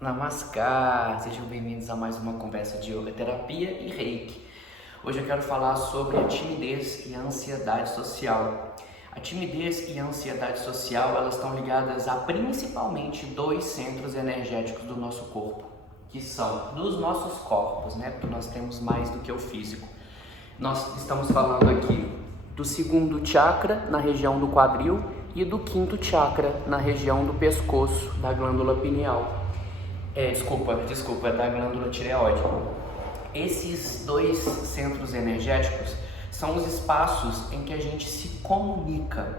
Namaskar, sejam bem-vindos a mais uma conversa de Yoga Terapia e Reiki. Hoje eu quero falar sobre a timidez e a ansiedade social. A timidez e a ansiedade social, elas estão ligadas a principalmente dois centros energéticos do nosso corpo, que são dos nossos corpos, né? Porque nós temos mais do que o físico. Nós estamos falando aqui do segundo chakra, na região do quadril, e do quinto chakra, na região do pescoço, da glândula pineal. Desculpa, da glândula tireoide. Esses dois centros energéticos são os espaços em que a gente se comunica.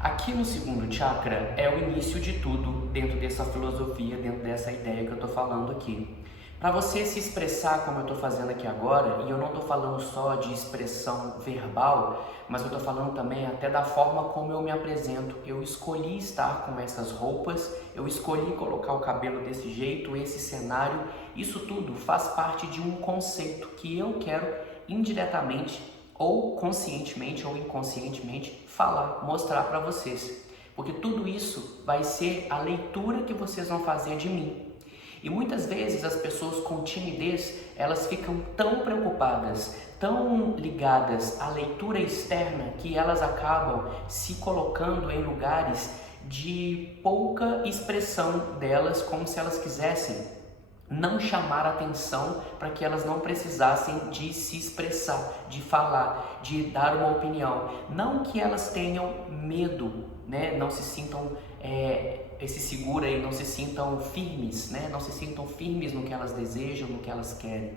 Aqui no segundo chakra é o início de tudo dentro dessa filosofia, dentro dessa ideia que eu estou falando aqui. Para você se expressar como eu estou fazendo aqui agora, e eu não estou falando só de expressão verbal, mas eu estou falando também até da forma como eu me apresento. Eu escolhi estar com essas roupas, eu escolhi colocar o cabelo desse jeito, esse cenário. Isso tudo faz parte de um conceito que eu quero indiretamente, ou conscientemente ou inconscientemente, falar, mostrar para vocês. Porque tudo isso vai ser a leitura que vocês vão fazer de mim. E muitas vezes as pessoas com timidez, elas ficam tão preocupadas, tão ligadas à leitura externa, que elas acabam se colocando em lugares de pouca expressão delas, como se elas quisessem não chamar atenção para que elas não precisassem de se expressar, de falar, de dar uma opinião. Não que elas tenham medo, né? Não se sintam se segura e não se sintam firmes, né? Não se sintam firmes no que elas desejam, no que elas querem.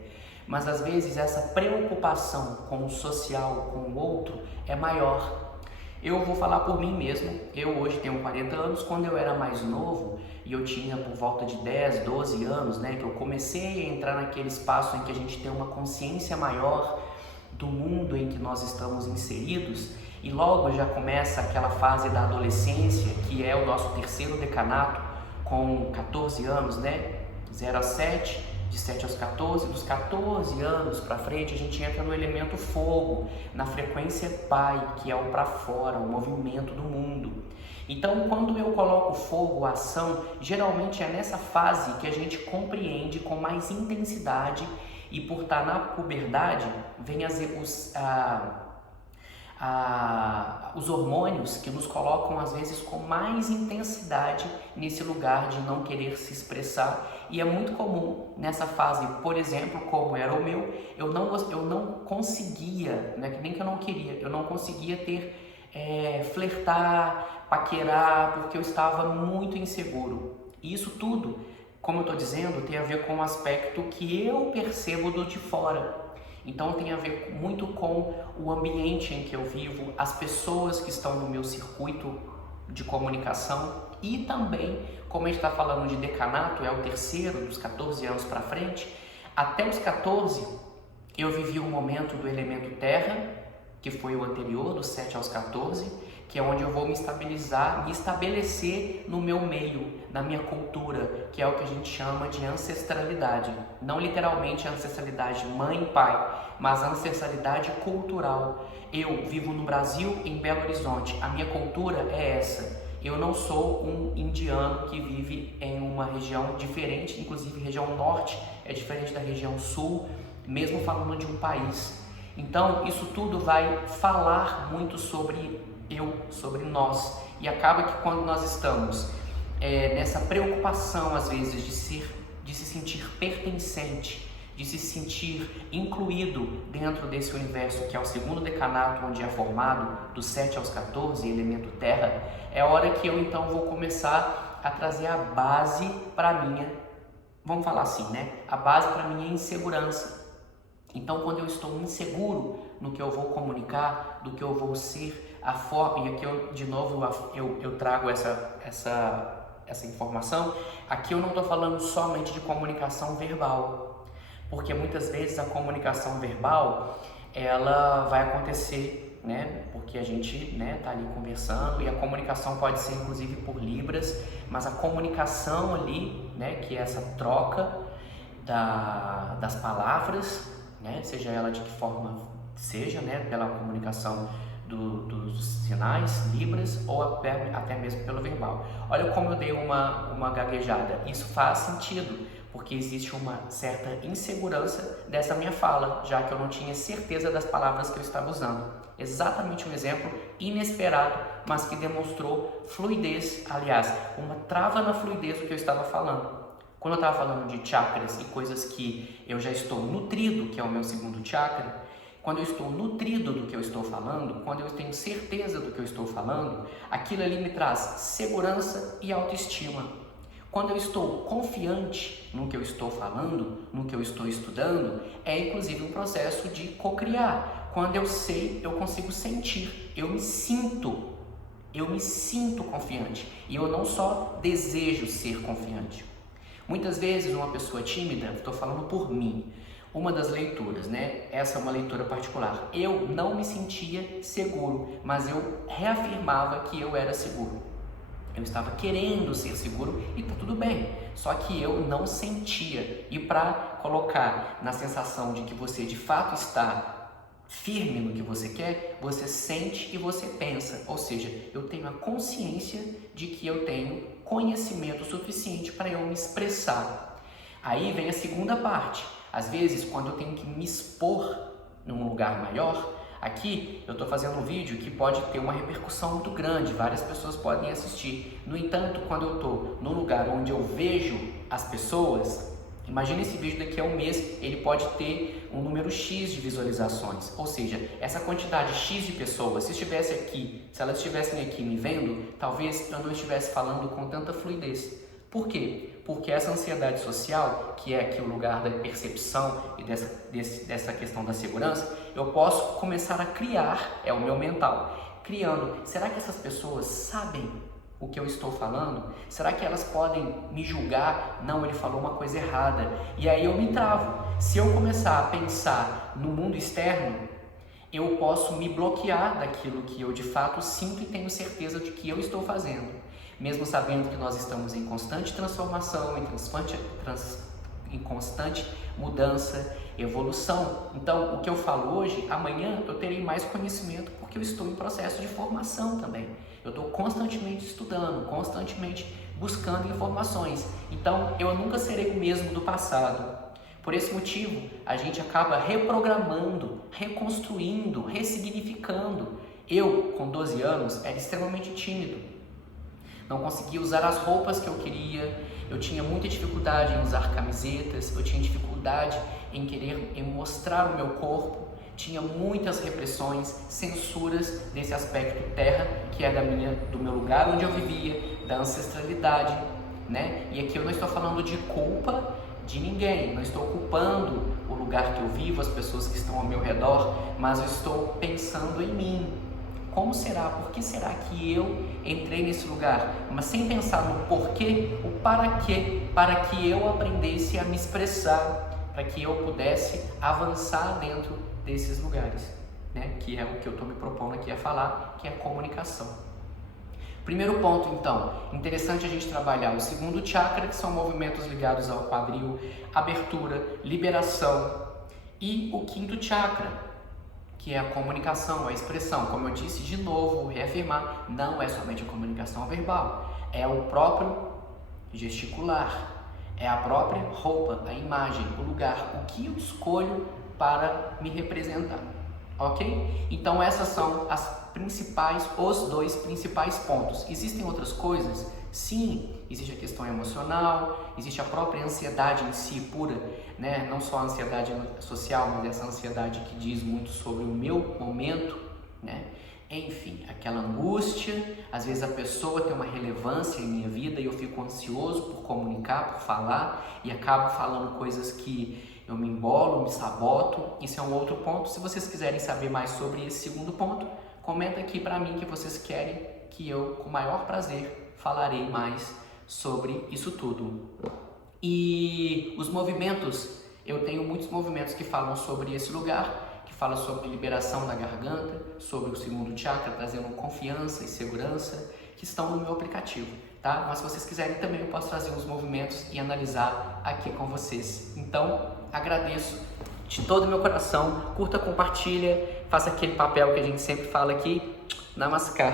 Mas às vezes essa preocupação com o social, com o outro, é maior. Eu vou falar por mim mesmo. Eu hoje tenho 40 anos. Quando eu era mais novo e eu tinha por volta de 10, 12 anos, né, que eu comecei a entrar naquele espaço em que a gente tem uma consciência maior do mundo em que nós estamos inseridos, e logo já começa aquela fase da adolescência, que é o nosso terceiro decanato, com 14 anos, né? 0 a 7, de 7 aos 14, dos 14 anos para frente a gente entra no elemento fogo, na frequência pai, que é o para fora, o movimento do mundo. Então, quando eu coloco fogo, ação, geralmente é nessa fase que a gente compreende com mais intensidade, e por estar na puberdade, vem os hormônios que nos colocam às vezes com mais intensidade nesse lugar de não querer se expressar. E é muito comum nessa fase, por exemplo, como era o meu, eu não conseguia, né, nem que eu não queria, eu não conseguia flertar, paquerar, porque eu estava muito inseguro. E isso tudo, como eu estou dizendo, tem a ver com o aspecto que eu percebo do de fora. Então tem a ver muito com o ambiente em que eu vivo, as pessoas que estão no meu circuito de comunicação, e também, como a gente está falando de decanato, é o terceiro, dos 14 anos para frente, até os 14 eu vivi um momento do elemento terra, que foi o anterior, dos 7 aos 14, que é onde eu vou me estabilizar, me estabelecer no meu meio, na minha cultura, que é o que a gente chama de ancestralidade. Não literalmente a ancestralidade mãe e pai, mas a ancestralidade cultural. Eu vivo no Brasil, em Belo Horizonte, a minha cultura é essa. Eu não sou um indiano que vive em uma região diferente, inclusive região norte é diferente da região sul, mesmo falando de um país. Então, isso tudo vai falar muito sobre sobre nós, e acaba que quando nós estamos nessa preocupação às vezes de se sentir pertencente, de se sentir incluído dentro desse universo que é o segundo decanato, onde é formado dos 7 aos 14, elemento terra, é a hora que eu então vou começar a trazer a base para minha, vamos falar assim, né? A base para minha insegurança. Então, quando eu estou inseguro no que eu vou comunicar, do que eu vou ser, a forma, e aqui eu, de novo, eu trago essa informação, aqui eu não estou falando somente de comunicação verbal, porque muitas vezes a comunicação verbal, ela vai acontecer, né, porque a gente, né, tá ali conversando, e a comunicação pode ser inclusive por libras, mas a comunicação ali, né, que é essa troca das palavras, né, seja ela de que forma seja, né, pela comunicação dos sinais, libras, ou até mesmo pelo verbal. Olha como eu dei uma gaguejada. Isso faz sentido, porque existe uma certa insegurança dessa minha fala, já que eu não tinha certeza das palavras que eu estava usando. Exatamente um exemplo inesperado, mas que demonstrou fluidez, aliás, uma trava na fluidez do que eu estava falando. Quando eu estava falando de chakras e coisas que eu já estou nutrido, que é o meu segundo chakra, quando eu estou nutrido do que eu estou falando, quando eu tenho certeza do que eu estou falando, aquilo ali me traz segurança e autoestima. Quando eu estou confiante no que eu estou falando, no que eu estou estudando, é inclusive um processo de cocriar. Quando eu sei, eu consigo sentir, eu me sinto confiante. E eu não só desejo ser confiante. Muitas vezes uma pessoa tímida, estou falando por mim, uma das leituras, né? Essa é uma leitura particular. Eu não me sentia seguro, mas eu reafirmava que eu era seguro. Eu estava querendo ser seguro e tá tudo bem, só que eu não sentia. E para colocar na sensação de que você de fato está firme no que você quer, você sente e você pensa. Ou seja, eu tenho a consciência de que eu tenho conhecimento suficiente para eu me expressar. Aí vem a segunda parte. Às vezes, quando eu tenho que me expor num lugar maior, aqui eu estou fazendo um vídeo que pode ter uma repercussão muito grande, várias pessoas podem assistir. No entanto, quando eu estou num lugar onde eu vejo as pessoas, imagine esse vídeo daqui a um mês, ele pode ter um número X de visualizações. Ou seja, essa quantidade X de pessoas, se elas estivessem aqui me vendo, talvez eu não estivesse falando com tanta fluidez. Por quê? Porque essa ansiedade social, que é aqui o lugar da percepção e dessa questão da segurança, eu posso começar a criar, é o meu mental, criando. Será que essas pessoas sabem o que eu estou falando? Será que elas podem me julgar? Não, ele falou uma coisa errada. E aí eu me travo. Se eu começar a pensar no mundo externo, eu posso me bloquear daquilo que eu de fato sinto e tenho certeza de que eu estou fazendo. Mesmo sabendo que nós estamos em constante transformação, em constante mudança, evolução. Então, o que eu falo hoje, amanhã eu terei mais conhecimento porque eu estou em processo de formação também. Eu estou constantemente estudando, constantemente buscando informações. Então, eu nunca serei o mesmo do passado. Por esse motivo, a gente acaba reprogramando, reconstruindo, ressignificando. Eu, com 12 anos, era extremamente tímido. Não conseguia usar as roupas que eu queria, eu tinha muita dificuldade em usar camisetas, eu tinha dificuldade em mostrar o meu corpo, tinha muitas repressões, censuras desse aspecto terra, que é do meu lugar onde eu vivia, da ancestralidade, né? E aqui eu não estou falando de culpa de ninguém, não estou culpando o lugar que eu vivo, as pessoas que estão ao meu redor, mas eu estou pensando em mim. Como será? Por que será que eu entrei nesse lugar? Mas sem pensar no porquê, o para quê, para que eu aprendesse a me expressar, para que eu pudesse avançar dentro desses lugares, né? Que é o que eu estou me propondo aqui a falar, que é a comunicação. Primeiro ponto, então, interessante a gente trabalhar o segundo chakra, que são movimentos ligados ao quadril, abertura, liberação, e o quinto chakra, que é a comunicação, a expressão. Como eu disse, de novo, reafirmar, não é somente a comunicação verbal, é o próprio gesticular, é a própria roupa, a imagem, o lugar, o que eu escolho para me representar, ok? Então essas são os dois principais pontos. Existem outras coisas? Sim, existe a questão emocional, existe a própria ansiedade em si pura, né? Não só a ansiedade social, mas essa ansiedade que diz muito sobre o meu momento, né? Enfim, aquela angústia, às vezes a pessoa tem uma relevância em minha vida e eu fico ansioso por comunicar, por falar e acabo falando coisas que eu me embolo, me saboto. Isso é um outro ponto. Se vocês quiserem saber mais sobre esse segundo ponto, comenta aqui para mim que vocês querem que eu, com o maior prazer, falarei mais sobre isso tudo. E os movimentos, eu tenho muitos movimentos que falam sobre esse lugar, que falam sobre liberação da garganta, sobre o segundo chakra, trazendo confiança e segurança, que estão no meu aplicativo, tá? Mas se vocês quiserem também eu posso trazer os movimentos e analisar aqui com vocês. Então, agradeço de todo o meu coração, curta, compartilha, faça aquele papel que a gente sempre fala aqui, namaskar.